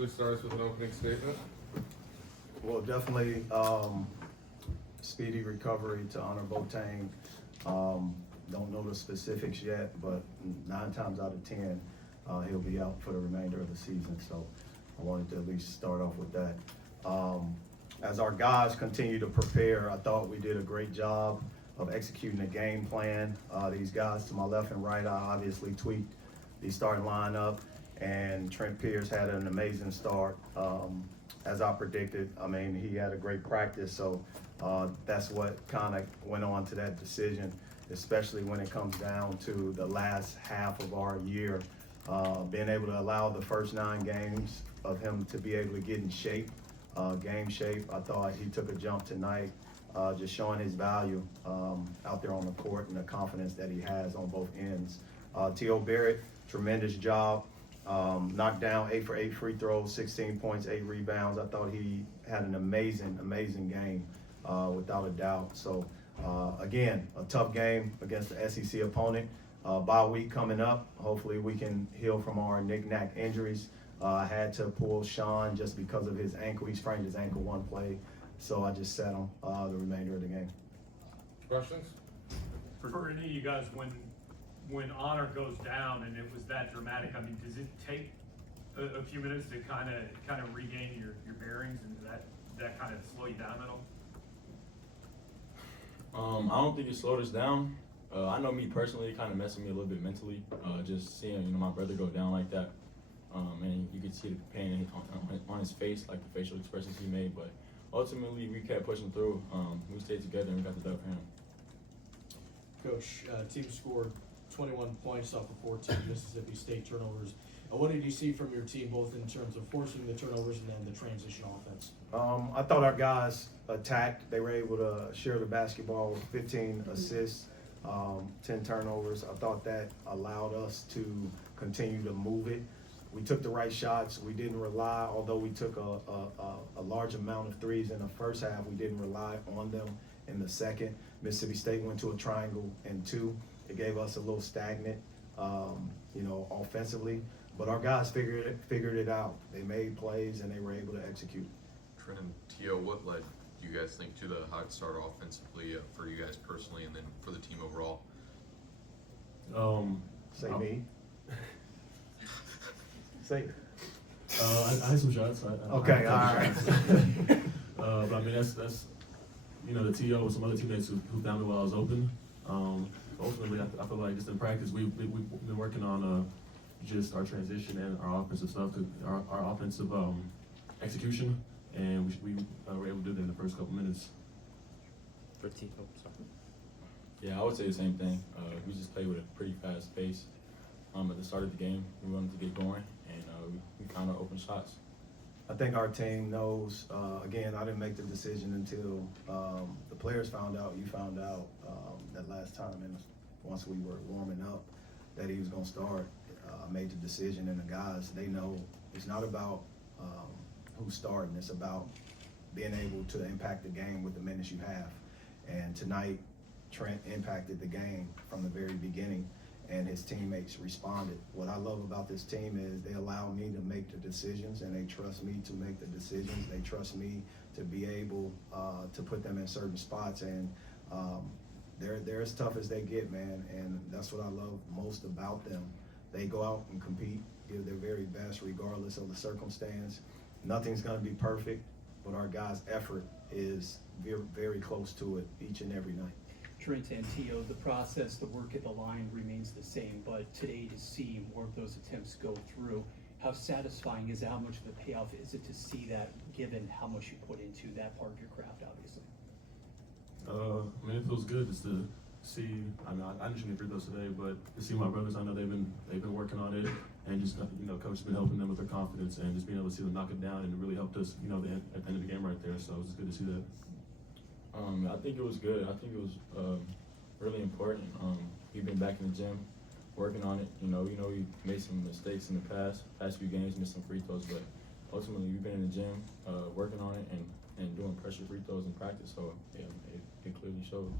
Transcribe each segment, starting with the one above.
Who starts with an opening statement? Well, definitely speedy recovery to Honor Boateng. Don't know the specifics yet, but 9 times out of 10, he'll be out for the remainder of the season. So I wanted to at least start off with that. As our guys continue to prepare, I thought we did a great job of executing a game plan. These guys to my left and right, I obviously tweaked the starting lineup, and Trent Pierce had an amazing start. As I predicted, I mean, he had a great practice, so that's what kind of went on to that decision, especially when it comes down to the last half of our year. Being able to allow the first 9 games of him to be able to get in shape, game shape. I thought he took a jump tonight, just showing his value out there on the court and the confidence that he has on both ends. T.O. Barrett, tremendous job. Knocked down 8 for 8 free throws, 16 points, 8 rebounds. I thought he had an amazing game, without a doubt. So, again, a tough game against the SEC opponent. Bye week coming up. Hopefully we can heal from our knick-knack injuries. I had to pull Sean just because of his ankle. He sprained his ankle one play, so I just sat him the remainder of the game. Questions? For any of you guys, when Honor goes down and it was that dramatic, I mean, does it take a few minutes to kind of regain your bearings, and that kind of slow you down at all? I don't think it slowed us down. I know me personally, it kind of messed with me a little bit mentally. Just seeing my brother go down like that, and you could see the pain on his face, like the facial expressions he made. But ultimately, we kept pushing through. We stayed together and we got the dub for him. Coach, team scored 21 points off of 14 Mississippi State turnovers. What did you see from your team, both in terms of forcing the turnovers and then the transition offense? I thought our guys attacked. They were able to share the basketball with 15 assists, 10 turnovers. I thought that allowed us to continue to move it. We took the right shots. We didn't rely, although we took a large amount of threes in the first half, we didn't rely on them in the second. Mississippi State went to a triangle and 2. It gave us a little stagnant, offensively. But our guys figured it out. They made plays and they were able to execute. Trent and T.O., what led you guys think to the hot start offensively for you guys personally and then for the team overall? Me. Say. I had some shots. Okay, all right. But I mean, that's the TO and some other teammates who found me while I was open. Ultimately, I feel like just in practice, we've been working on just our transition and our offensive stuff, our offensive execution, and we were able to do that in the first couple minutes. Yeah, I would say the same thing. We just played with a pretty fast pace. At the start of the game, we wanted to get going, and we kind of opened shots. I think our team knows, again, I didn't make the decision until the players found out, you found out that last time, and once we were warming up that he was going to start. I made the decision, and the guys, they know it's not about who's starting, it's about being able to impact the game with the minutes you have. And tonight, Trent impacted the game from the very beginning, and his teammates responded. What I love about this team is they allow me to make the decisions, and they trust me to make the decisions. They trust me to be able to put them in certain spots, and they're as tough as they get, man, and that's what I love most about them. They go out and compete, give their very best regardless of the circumstance. Nothing's gonna be perfect, but our guys' effort is very, very close to it each and every night. Trent and T.O., the process, the work at the line remains the same, but today to see more of those attempts go through, how satisfying is it? How much of a payoff is it to see that, given how much you put into that part of your craft, obviously? I mean, it feels good just to see. I mean, I didn't shoot any free throws today, but to see my brothers, I know they've been working on it, and just coach has been helping them with their confidence, and just being able to see them knock it down, and it really helped us, at the end of the game right there. So it was good to see that. I think it was good. I think it was really important. We've been back in the gym, working on it. We made some mistakes in the past few games, missed some free throws, but ultimately we've been in the gym, working on it and doing pressure free throws in practice. So yeah, it clearly showed.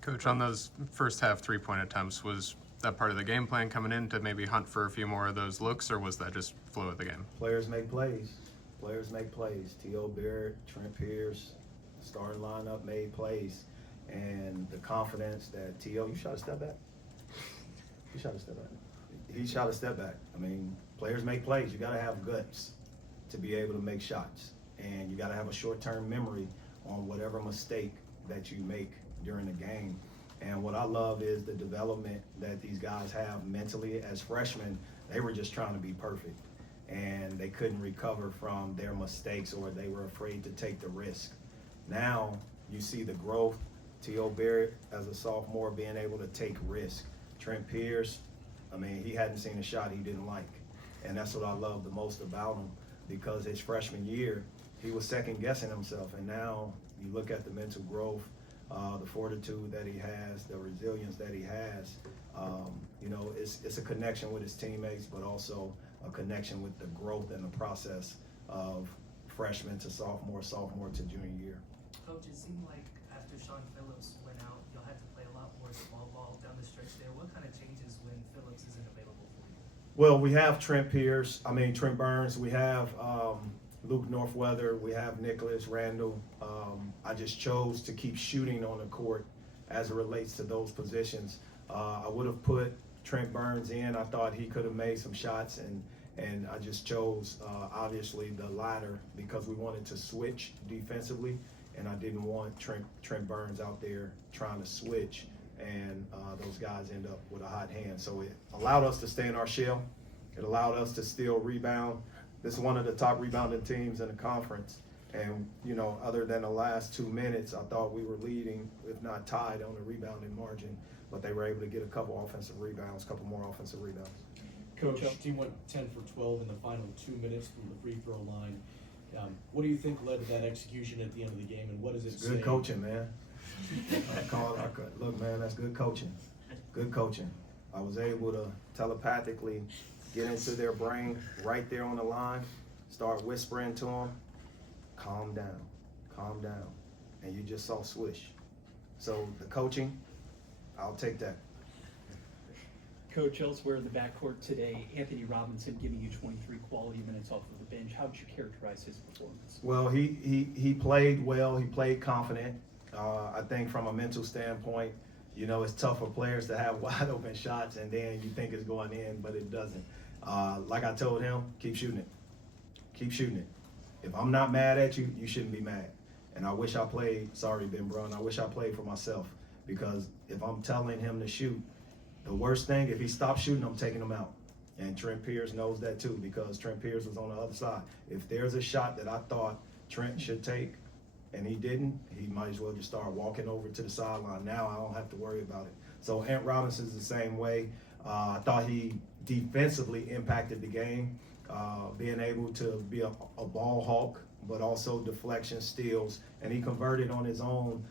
Coach, on those first half 3-point attempts, was that part of the game plan coming in to maybe hunt for a few more of those looks, or was that just flow of the game? Players make plays. Players make plays. T.O. Barrett, Trent Pierce, starting lineup made plays. And the confidence that T.O., you shot a step back? He shot a step back. He shot a step back. I mean, players make plays. You got to have guts to be able to make shots. And you got to have a short-term memory on whatever mistake that you make during the game. And what I love is the development that these guys have mentally. As freshmen, they were just trying to be perfect. And they couldn't recover from their mistakes, or they were afraid to take the risk. Now you see the growth. T.O. Barrett, as a sophomore, being able to take risk. Trent Pierce, I mean, he hadn't seen a shot he didn't like. And that's what I love the most about him, because his freshman year, he was second guessing himself. And now you look at the mental growth, the fortitude that he has, the resilience that he has. You know, it's a connection with his teammates, but also a connection with the growth and the process of freshman to sophomore, sophomore to junior year. Coach, it seemed like after Sean Phillips went out, you'll have to play a lot more small ball down the stretch there. What kind of changes when Phillips isn't available for you? Well, we have Trent Burns. We have Luke Northweather. We have Nicholas Randall. I just chose to keep shooting on the court as it relates to those positions. I would have put Trent Burns in. I thought he could have made some shots, and I just chose, obviously, the latter because we wanted to switch defensively. And I didn't want Trent Burns out there trying to switch, and those guys end up with a hot hand. So it allowed us to stay in our shell. It allowed us to still rebound. This is one of the top rebounding teams in the conference. And, you know, other than the last 2 minutes, I thought we were leading, if not tied, on the rebounding margin. But they were able to get a couple more offensive rebounds. Coach, team went 10 for 12 in the final 2 minutes from the free throw line. What do you think led to that execution at the end of the game, and what does it say? Good coaching, man. Look, man, that's good coaching. Good coaching. I was able to telepathically get into their brain right there on the line, start whispering to them, calm down, and you just saw swish. So the coaching, I'll take that. Coach, elsewhere in the backcourt today, Anthony Robinson giving you 23 quality minutes off of the bench. How would you characterize his performance? Well, he played well. He played confident. I think from a mental standpoint, you know, it's tough for players to have wide open shots and then you think it's going in, but it doesn't. Like I told him, keep shooting it. Keep shooting it. If I'm not mad at you, you shouldn't be mad. And I wish I played, sorry, Ben Brun, I wish I played for myself, because if I'm telling him to shoot, the worst thing, if he stops shooting, I'm taking him out. And Trent Pierce knows that too, because Trent Pierce was on the other side. If there's a shot that I thought Trent should take and he didn't, he might as well just start walking over to the sideline. Now I don't have to worry about it. So Ant Robinson's the same way. I thought he defensively impacted the game, being able to be a ball hawk, but also deflection, steals, and he converted on his own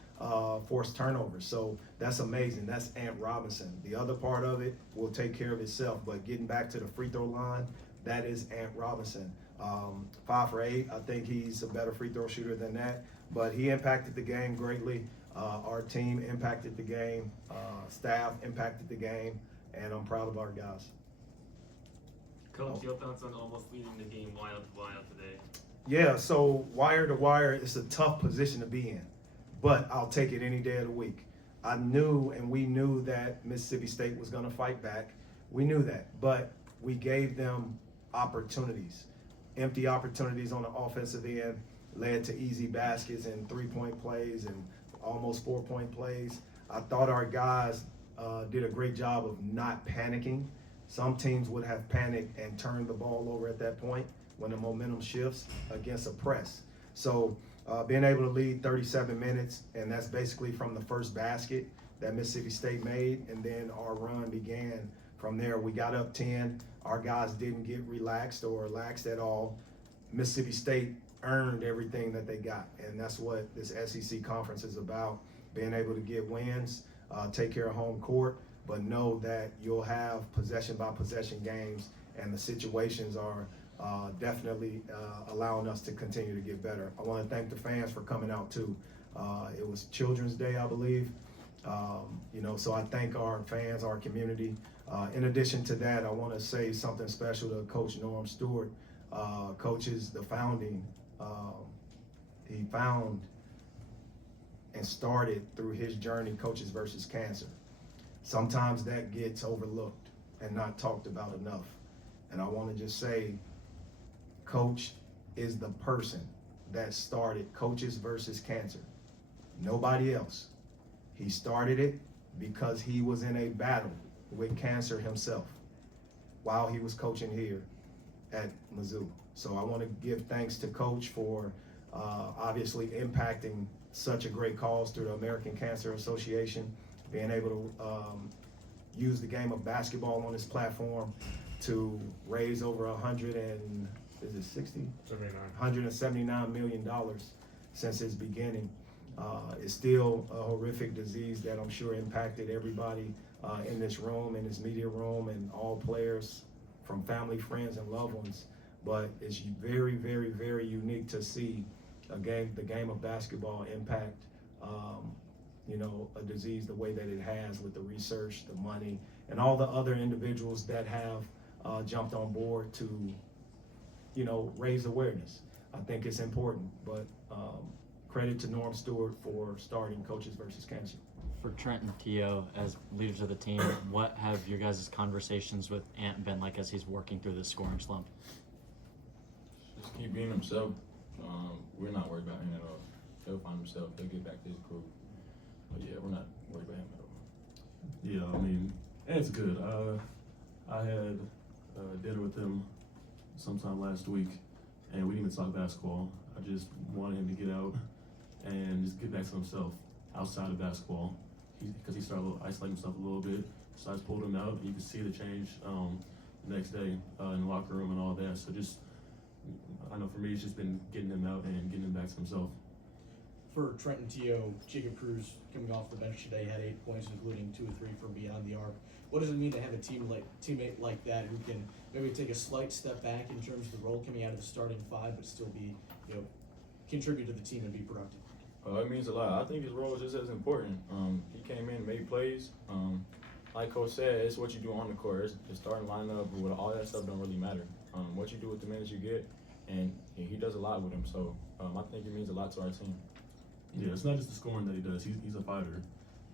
forced turnovers. So that's amazing. That's Ant Robinson. The other part of it will take care of itself, but getting back to the free throw line, that is Ant Robinson. 5 for 8. I think he's a better free throw shooter than that, but he impacted the game greatly. Our team impacted the game. Staff impacted the game, and I'm proud of our guys. Coach, your thoughts on almost leading the game wire to wire today? Yeah, so wire to wire, it's a tough position to be in, but I'll take it any day of the week. I knew, and we knew that Mississippi State was going to fight back. We knew that, but we gave them opportunities. Empty opportunities on the offensive end led to easy baskets and 3-point plays and almost 4-point plays. I thought our guys did a great job of not panicking. Some teams would have panicked and turned the ball over at that point when the momentum shifts against a press. So being able to lead 37 minutes, and that's basically from the first basket that Mississippi State made, and then our run began from there. We got up 10. Our guys didn't get relaxed or laxed at all. Mississippi State earned everything that they got, and that's what this SEC conference is about, being able to get wins, take care of home court, but know that you'll have possession-by-possession games, and the situations are definitely allowing us to continue to get better. I want to thank the fans for coming out too. It was Children's Day, I believe. You know, so I thank our fans, our community. In addition to that, I want to say something special to Coach Norm Stewart. Coach is the founding. He found and started through his journey, Coaches versus Cancer. Sometimes that gets overlooked and not talked about enough. And I want to just say, Coach is the person that started Coaches versus Cancer. Nobody else. He started it because he was in a battle with cancer himself while he was coaching here at Mizzou. So I want to give thanks to Coach for obviously impacting such a great cause through the American Cancer Association, being able to use the game of basketball on this platform to raise over $179 million since its beginning. It's still a horrific disease that I'm sure impacted everybody in this room, in this media room, and all players from family, friends, and loved ones. But it's very, very, very unique to see the game of basketball impact, a disease the way that it has, with the research, the money, and all the other individuals that have jumped on board to, raise awareness. I think it's important, but credit to Norm Stewart for starting Coaches versus Cancer. For Trent and Tio, as leaders of the team, what have your guys' conversations with Ant been like as he's working through this scoring slump? Just keep being himself. We're not worried about him at all. He'll find himself. He'll get back to his groove. But yeah, we're not worried about him at all. Yeah, I mean, Ant's good. I had dinner with him sometime last week, and we didn't even talk basketball. I just wanted him to get out and just get back to himself outside of basketball. Because he started isolating himself a little bit. So I just pulled him out. You could see the change the next day in the locker room and all that. So just, I know for me, it's just been getting him out and getting him back to himself. For Trent and Tio, Jacob Cruz coming off the bench today had 8 points, including 2 or 3 from beyond the arc. What does it mean to have a teammate like that who can maybe take a slight step back in terms of the role coming out of the starting 5, but still be, contribute to the team and be productive? It means a lot. I think his role is just as important. He came in, made plays. Like Coach said, it's what you do on the court. It's the starting lineup, but all that stuff don't really matter. What you do with the minutes you get, and he does a lot with them. So I think it means a lot to our team. Yeah, it's not just the scoring that he does. He's a fighter,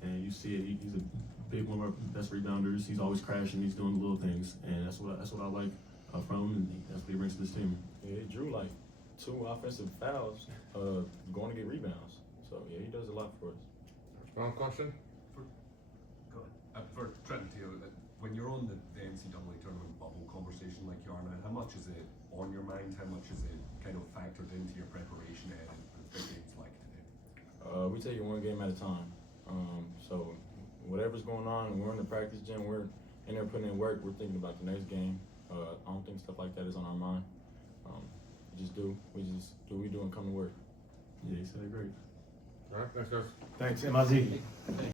and you see it. He's a big one of our best rebounders. He's always crashing. He's doing the little things, and that's what I like from him, and that's what he brings to this team. Yeah, he drew like 2 offensive fouls going to get rebounds. So yeah, he does a lot for us. Wrong question? Go ahead. For Trent, when you're on the NCAA tournament bubble conversation like you are now, how much is it on your mind? How much is it kind of factored into your preparation ahead of big games like today? We take it one game at a time. So whatever's going on, and we're in the practice gym, we're in there putting in work, we're thinking about the next game. I don't think stuff like that is on our mind. We just do what we do and come to work. Yeah, he said it great. All right, thanks, guys. Thanks, MIZ.